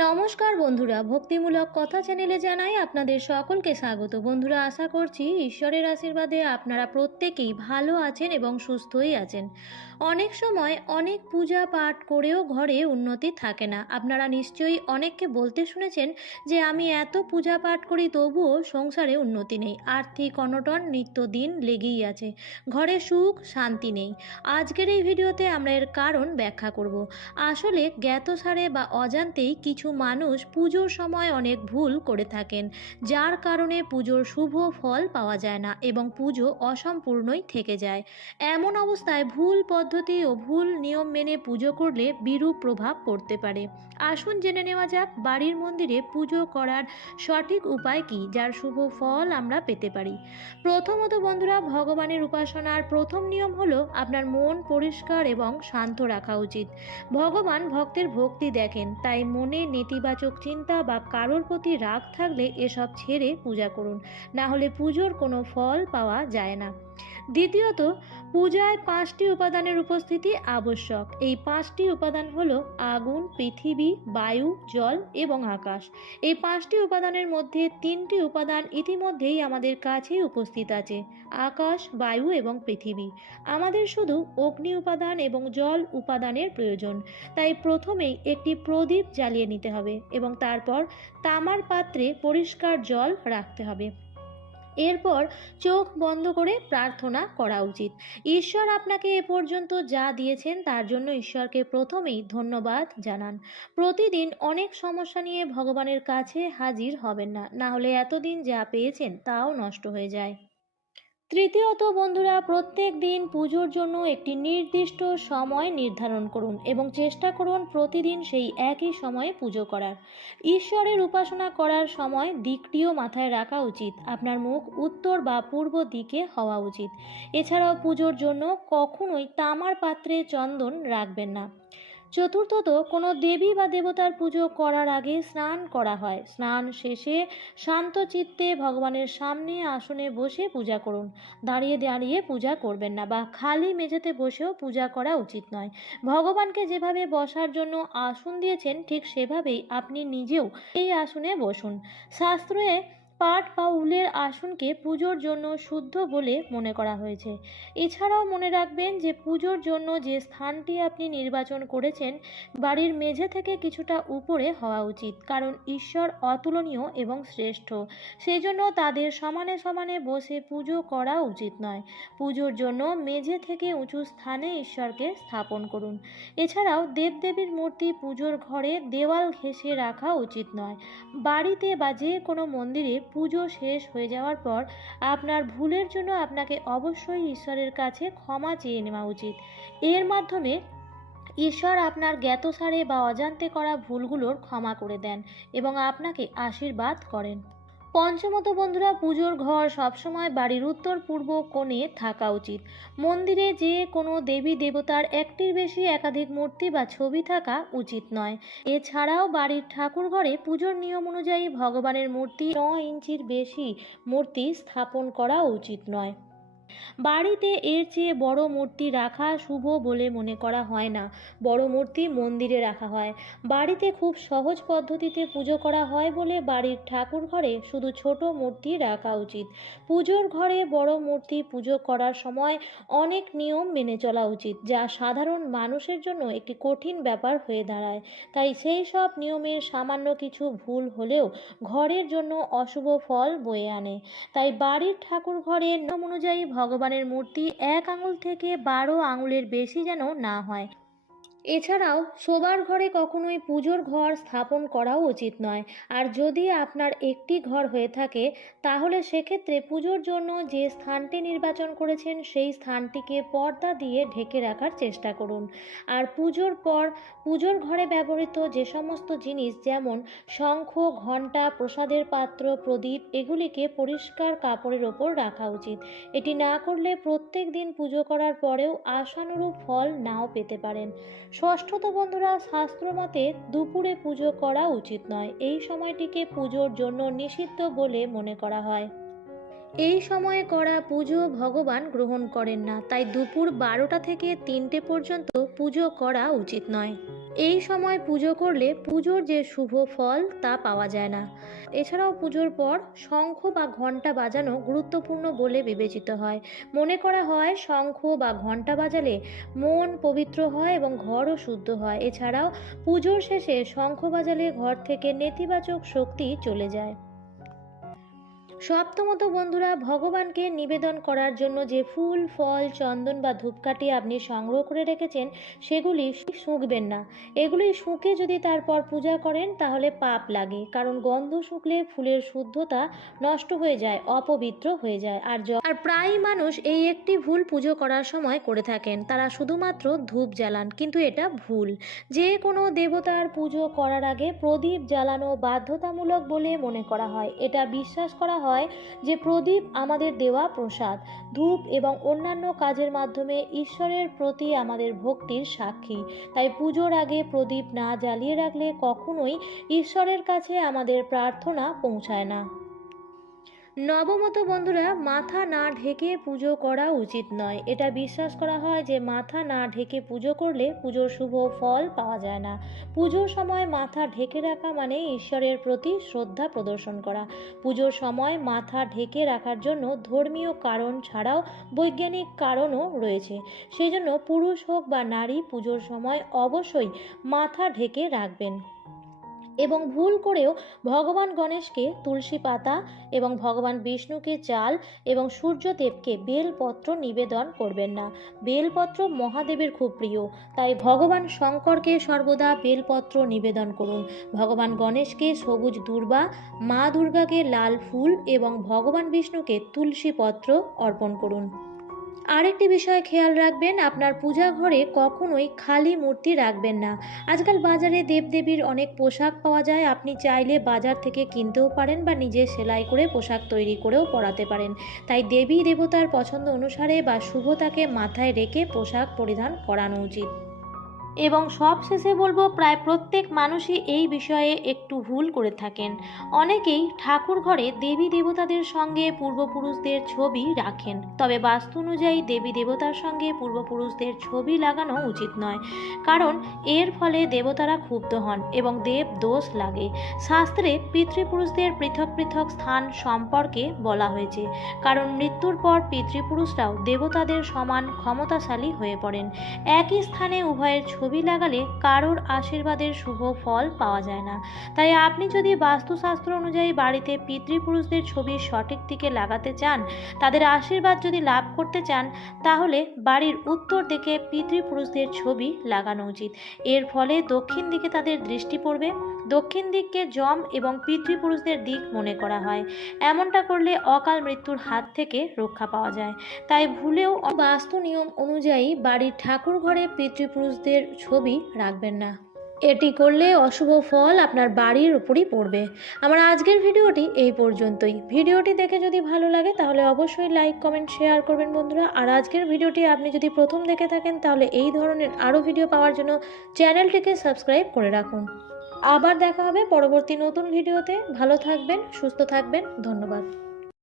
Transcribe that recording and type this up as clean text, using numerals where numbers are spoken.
নমস্কার বন্ধুরা, ভক্তিমূলক কথা চ্যানেলে জানাই আপনাদের সকলকে স্বাগত। বন্ধুরা, আশা করছি ঈশ্বরের আশীর্বাদে আপনারা প্রত্যেকেই ভালো আছেন এবং সুস্থই আছেন। অনেক সময় অনেক পূজা পাঠ করেও ঘরে উন্নতি থাকে না। আপনারা নিশ্চয়ই অনেককে বলতে শুনেছেন যে আমি এত পূজা পাঠ করি তবুও সংসারে উন্নতি নেই, আর্থিক অনটন নিত্যদিন লেগেই আছে, ঘরে সুখ শান্তি নেই। আজকের এই ভিডিওতে আমরা এর কারণ ব্যাখ্যা করব। আসলে জ্ঞাতসারে বা অজান্তেই কিছু মানুষ পুজোর সময় অনেক ভুল করে থাকেন, যার কারণে পুজোর শুভ ফল পাওয়া যায় না এবং পুজো অসম্পূর্ণই থেকে যায়। এমন অবস্থায় ভুল পদ্ধতি ও ভুল নিয়ম মেনে পুজো করলে বিরূপ প্রভাব পড়তে পারে। আসুন জেনে নেওয়া যাক বাড়ির মন্দিরে পুজো করার সঠিক উপায় কি, যার শুভ ফল আমরা পেতে পারি। প্রথমত বন্ধুরা, ভগবানের উপাসনার প্রথম নিয়ম হলো আপনার মন পরিষ্কার এবং শান্ত রাখা উচিত। ভগবান ভক্তের ভক্তি দেখেন, তাই মনে নেতিবাচক চিন্তা বা কারোর প্রতি রাগ থাকলে এসব ছেড়ে পূজা করুন, না হলে পুজোর কোনো ফল পাওয়া যায় না। দ্বিতীয়ত, পূজায় 5টি উপাদানের উপস্থিতি আবশ্যক। এই 5টি উপাদান হলো আগুন, পৃথিবী, বায়ু, জল এবং আকাশ। এই 5টি উপাদানের মধ্যে 3টি উপাদান ইতিমধ্যেই আমাদের কাছেই উপস্থিত আছে, আকাশ, বায়ু এবং পৃথিবী। আমাদের শুধু অগ্নি উপাদান এবং জল উপাদানের প্রয়োজন। তাই প্রথমেই একটি প্রদীপ জ্বালিয়ে নিতে হবে এবং তারপর তামার পাত্রে পরিষ্কার জল রাখতে হবে। এরপর চোখ বন্ধ করে প্রার্থনা করা উচিত। ঈশ্বর আপনাকে এ পর্যন্ত যা দিয়েছেন তার জন্য ঈশ্বরকে প্রথমেই ধন্যবাদ জানান। প্রতিদিন অনেক সমস্যা নিয়ে ভগবানের কাছে হাজির হবেন না, না হলে এতদিন যা পেয়েছেন তাও নষ্ট হয়ে যায়। তৃতীয়ত বন্ধুরা, প্রত্যেক দিন পুজোর জন্য একটি নির্দিষ্ট সময় নির্ধারণ করুন এবং চেষ্টা করুন প্রতিদিন সেই একই সময়ে পুজো করার। ঈশ্বরের উপাসনা করার সময় দিকটিও মাথায় রাখা উচিত, আপনার মুখ উত্তর বা পূর্ব দিকে হওয়া উচিত। এছাড়াও পুজোর জন্য কখনোই তামার পাত্রে চন্দন রাখবেন না। চতুর্থত, কোনো দেবী বা দেবতার পুজো করার আগে স্নান করা হয়। স্নান শেষে শান্ত চিত্তে ভগবানের সামনে আসনে বসে পূজা করুন। দাঁড়িয়ে দাঁড়িয়ে পূজা করবেন না বা খালি মেঝেতে বসেও পূজা করা উচিত নয়। ভগবানকে যেভাবে বসার জন্য আসন দিয়েছেন ঠিক সেভাবেই আপনি নিজেও এই আসনে বসুন। শাস্ত্রে পাট বা উলের আসনকে পুজোর জন্য শুদ্ধ বলে মনে করা হয়েছে। এছাড়াও মনে রাখবেন যে পুজোর জন্য যে স্থানটি আপনি নির্বাচন করেছেন বাড়ির মেঝে থেকে কিছুটা উপরে হওয়া উচিত, কারণ ঈশ্বর অতুলনীয় এবং শ্রেষ্ঠ। সেই জন্য তাদের সমানে সমানে বসে পুজো করা উচিত নয়। পুজোর জন্য মেঝে থেকে উঁচু স্থানে ঈশ্বরকে স্থাপন করুন। এছাড়াও দেবদেবীর মূর্তি পুজোর ঘরে দেওয়াল ঘেঁষে রাখা উচিত নয়। বাড়িতে বা যে কোনো মন্দিরে পুজো শেষ হয়ে যাওয়ার পর আপনার ভুলের জন্য আপনাকে অবশ্যই ঈশ্বরের কাছে ক্ষমা চেয়ে নেওয়া উচিত। এর মাধ্যমে ঈশ্বর আপনার জ্ঞাতসারে বা অজান্তে করা ভুলগুলোর ক্ষমা করে দেন এবং আপনাকে আশীর্বাদ করেন। পঞ্চমত বন্ধুরা, পুজোর ঘর সবসময় বাড়ির উত্তর পূর্ব কোণে থাকা উচিত। মন্দিরে যে কোনো দেবী দেবতার একটির বেশি একাধিক মূর্তি বা ছবি থাকা উচিত নয়। এছাড়াও বাড়ির ঠাকুর ঘরে পুজোর নিয়ম অনুযায়ী ভগবানের মূর্তি 9 ইঞ্চির বেশি মূর্তি স্থাপন করা উচিত নয়। বাড়িতে এর চেয়ে বড় মূর্তি রাখা শুভ বলে মনে করা হয় না। বড় মূর্তি মন্দিরে রাখা হয়। বাড়িতে খুব সহজ পদ্ধতিতে পুজো করা হয় বলে বাড়ির ঠাকুর ঘরে শুধু ছোট মূর্তি রাখা উচিত। পুজোর ঘরে বড় মূর্তি পুজো করার সময় অনেক নিয়ম মেনে চলা উচিত, যা সাধারণ মানুষের জন্য একটি কঠিন ব্যাপার হয়ে দাঁড়ায়। তাই সেই সব নিয়মের সামান্য কিছু ভুল হলেও ঘরের জন্য অশুভ ফল বয়ে আনে। তাই বাড়ির ঠাকুর ঘরের নিয়ম অনুযায়ী ভগবানের মূর্তি 1 আঙুল থেকে 12 আঙুলের বেশি যেন না হয়। এছাড়াও শোবার ঘরে কখনোই পুজোর ঘর স্থাপন করাও উচিত নয়। আর যদি আপনার একটি ঘর হয়ে থাকে তাহলে সেক্ষেত্রে পুজোর জন্য যে স্থানটি নির্বাচন করেছেন সেই স্থানটিকে পর্দা দিয়ে ঢেকে রাখার চেষ্টা করুন। আর পুজোর পর পুজোর ঘরে ব্যবহৃত যে সমস্ত জিনিস যেমন শঙ্খ, ঘণ্টা, প্রসাদের পাত্র, প্রদীপ এগুলিকে পরিষ্কার কাপড়ের ওপর রাখা উচিত। এটি না করলে প্রত্যেক দিন পুজো করার পরেও আশানুরূপ ফল নাও পেতে পারেন। ষষ্ঠত বন্ধুরা, শাস্ত্রমতে দুপুরে পুজো করা উচিত নয়। এই সময়টিকে পুজোর জন্য নিষিদ্ধ বলে মনে করা হয়। এই সময়ে করা পুজো ভগবান গ্রহণ করেন না, তাই দুপুর 12টা থেকে 3টে পর্যন্ত পুজো করা উচিত নয়। এই সময় পুজো করলে পুজোর যে শুভ ফল তা পাওয়া যায় না। এছাড়াও পুজোর পর শঙ্খ বা ঘণ্টা বাজানো গুরুত্বপূর্ণ বলে বিবেচিত হয়। মনে করা হয় শঙ্খ বা ঘণ্টা বাজালে মন পবিত্র হয় এবং ঘরও শুদ্ধ হয়। এছাড়াও পুজোর শেষে শঙ্খ বাজালে ঘর থেকে নেতিবাচক শক্তি চলে যায়। সপ্তমত বন্ধুরা, ভগবানকে নিবেদন করার জন্য যে ফুল ফল চন্দন বা ধূপকাঠি আপনি সংগ্রহ করে রেখেছেন সেগুলি শুঁকবেন না। এগুলি শুঁকে যদি তারপর পূজা করেন তাহলে পাপ লাগে, কারণ গন্ধ শুঁকলে ফুলের শুদ্ধতা নষ্ট হয়ে যায়, অপবিত্র হয়ে যায়। আর প্রায় মানুষ এই একটি ভুল পুজো করার সময় করে থাকেন, তারা শুধুমাত্র ধূপ জ্বালান, কিন্তু এটা ভুল। যে কোনো দেবতার পুজো করার আগে প্রদীপ জ্বালানো বাধ্যতামূলক বলে মনে করা হয়। এটা বিশ্বাস করা হয় যে প্রদীপ আমাদের দেওয়া প্রসাদ, ধূপ এবং অন্যান্য কাজের মাধ্যমে ঈশ্বরের প্রতি আমাদের ভক্তির সাক্ষী। তাই পুজোর আগে প্রদীপ না জ্বালিয়ে রাখলে কখনোই ঈশ্বরের কাছে আমাদের প্রার্থনা পৌঁছায় না। নবমত বন্ধুরা, মাথা না ঢেকে পুজো করা উচিত নয়। এটা বিশ্বাস করা হয় যে মাথা না ঢেকে পুজো করলে পুজোর শুভ ফল পাওয়া যায় না। পুজোর সময় মাথা ঢেকে রাখা মানে ঈশ্বরের প্রতি শ্রদ্ধা প্রদর্শন করা। পুজোর সময় মাথা ঢেকে রাখার জন্য ধর্মীয় কারণ ছাড়াও বৈজ্ঞানিক কারণও রয়েছে। সেই জন্য পুরুষ হোক বা নারী পুজোর সময় অবশ্যই মাথা ঢেকে রাখবেন। এবং ভুল করেও ভগবান গণেশকে তুলসী পাতা এবং ভগবান বিষ্ণুকে চাল এবং সূর্যদেবকে বেলপত্র নিবেদন করবেন না। বেলপত্র মহাদেবের খুব প্রিয়, তাই ভগবান শঙ্করকে সর্বদা বেলপত্র নিবেদন করুন। ভগবান গণেশকে সবুজ দূর্বা, মা দুর্গাকে লাল ফুল এবং ভগবান বিষ্ণুকে তুলসী পত্র অর্পণ করুন। আরেকটি বিষয় খেয়াল রাখবেন, আপনার পূজা ঘরে কখনোই খালি মূর্তি রাখবেন না। আজকাল বাজারে দেবদেবীর অনেক পোশাক পাওয়া যায়, আপনি চাইলে বাজার থেকে কিনতেও পারেন বা নিজে সেলাই করে পোশাক তৈরি করেও পরাতে পারেন। তাই দেবী দেবতার পছন্দ অনুসারে বা শুভতাকে মাথায় রেখে পোশাক পরিধান করানো উচিত। এবং সবশেষে বলবো, প্রায় প্রত্যেক মানুষই এই বিষয়ে একটু ভুল করে থাকেন। অনেকেই ঠাকুর ঘরে দেবী দেবতাদের সঙ্গে পূর্বপুরুষদের ছবি রাখেন, তবে বাস্তু অনুযায়ী দেবী দেবতার সঙ্গে পূর্বপুরুষদের ছবি লাগানো উচিত নয়, কারণ এর ফলে দেবতারা ক্ষুব্ধ হন এবং দেব দোষ লাগে। শাস্ত্রে পিতৃপুরুষদের পৃথক পৃথক স্থান সম্পর্কে বলা হয়েছে, কারণ মৃত্যুর পর পিতৃপুরুষরাও দেবতাদের সমান ক্ষমতাশালী হয়ে পড়েন। একই স্থানে উভয়ের ছবি লাগালে কারোর আশীর্বাদের শুভ ফল পাওয়া যায় না। তাই আপনি যদি বাস্তুশাস্ত্র অনুযায়ী বাড়িতে পিতৃপুরুষদের ছবি সঠিক দিকে লাগাতে চান, তাদের আশীর্বাদ যদি লাভ করতে চান, তাহলে বাড়ির উত্তর দিকে পিতৃপুরুষদের ছবি লাগানো উচিত। এর ফলে দক্ষিণ দিকে তাদের দৃষ্টি পড়বে। দক্ষিণ দিককে যম এবং পিতৃপুরুষদের দিক মনে করা হয়। এমনটা করলে অকাল মৃত্যুর হাত থেকে রক্ষা পাওয়া যায়। তাই ভুলেও বাস্তু নিয়ম অনুযায়ী বাড়ির ঠাকুর ঘরে পিতৃপুরুষদের ছবি রাখবেন না। এটি করলে অশুভ ফল আপনার বাড়ির উপরই পড়বে। আমার আজকের ভিডিওটি এই পর্যন্তই। ভিডিওটি দেখে যদি ভালো লাগে তাহলে অবশ্যই লাইক কমেন্ট শেয়ার করবেন বন্ধুরা। আর আজকের ভিডিওটি আপনি যদি প্রথম দেখে থাকেন তাহলে এই ধরনের আরও ভিডিও পাওয়ার জন্য চ্যানেলটিকে সাবস্ক্রাইব করে রাখুন। আবার দেখা হবে পরবর্তী নতুন ভিডিওতে। ভালো থাকবেন, সুস্থ থাকবেন, ধন্যবাদ।